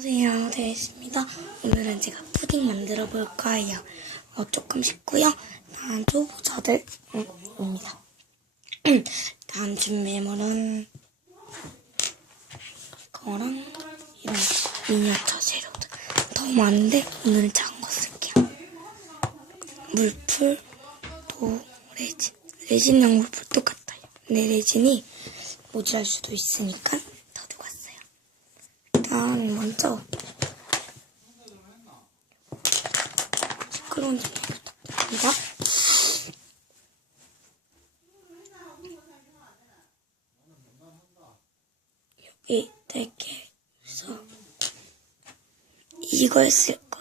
안녕하세요, 되겠습니다. 오늘은 제가 푸딩 만들어 볼 거예요. 어, 조금 쉽고요. 다음 초보자들입니다. 다음 준비물은 이거랑 이런 미니어처 재료들. 더 많은데 오늘은 작은 거 쓸게요. 물풀, 도, 레진. 레진이랑 물풀 똑같아요. 근데 레진이 모자랄 수도 있으니까. 일단 먼저 시끄러운 좀 부탁드립니다. 여기 되게 해서 이걸 쓸 거예요.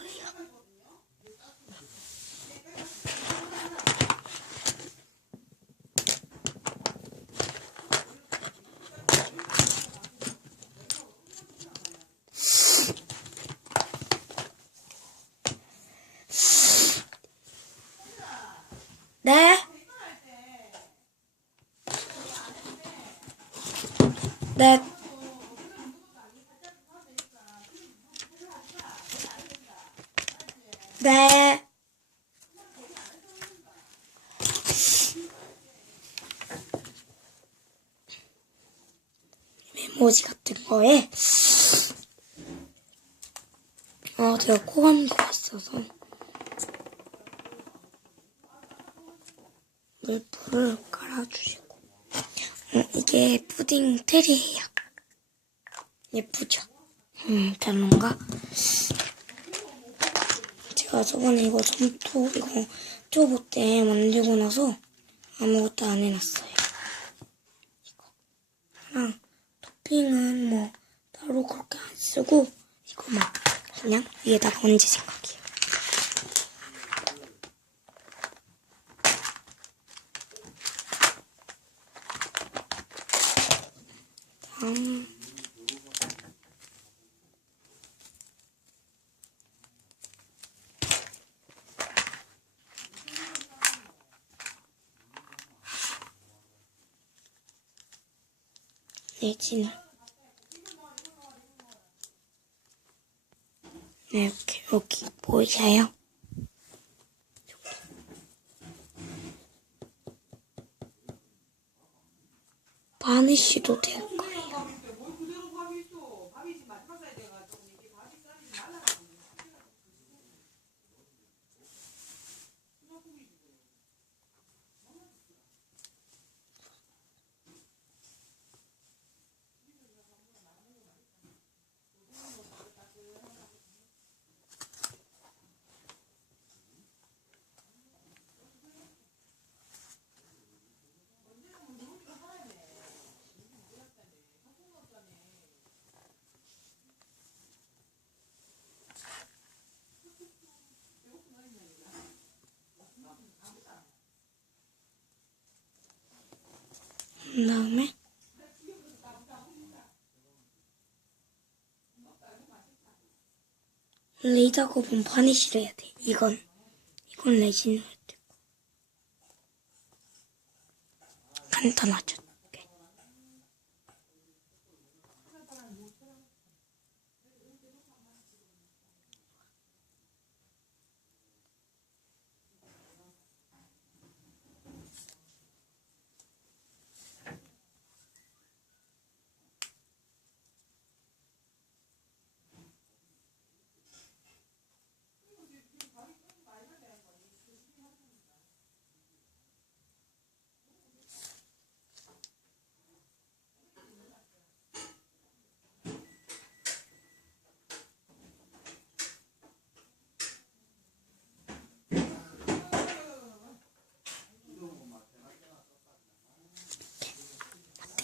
네? 네. 네. 메모지 같은 거에 어 제가 코한 거 있어서 물풀을 깔아주시고 어, 이게 푸딩 틀이에요. 예쁘죠? 음 별론가? 제가 저번에 이거 점토 이거 초보 때 만들고 나서 아무것도 안 해놨어요. 이거랑 토핑은 뭐 따로 그렇게 안 쓰고 이거만 그냥 위에다가 얹을 생각이에요. 음 내지는 네, 이렇게 여기 보이세요? 될 거예요. 그 다음에 레이 작업은 바니쉬로 해야 돼. 이건 이건 레진으로 돼. 간단하죠.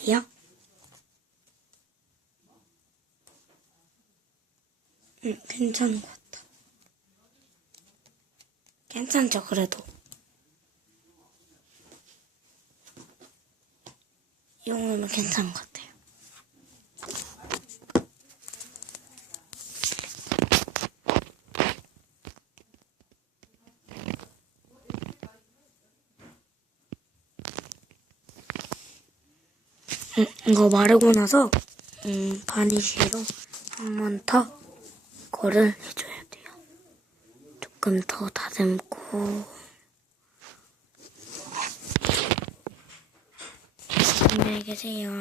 꽤. 어때요? 응, 괜찮은 것 같아. 괜찮죠, 그래도. 이 정도면 괜찮은 것 같아 음, 이거 마르고 나서 음, 바니쉬로 한 번 더 거를 해줘야 돼요. 조금 더 다듬고 안녕히 계세요.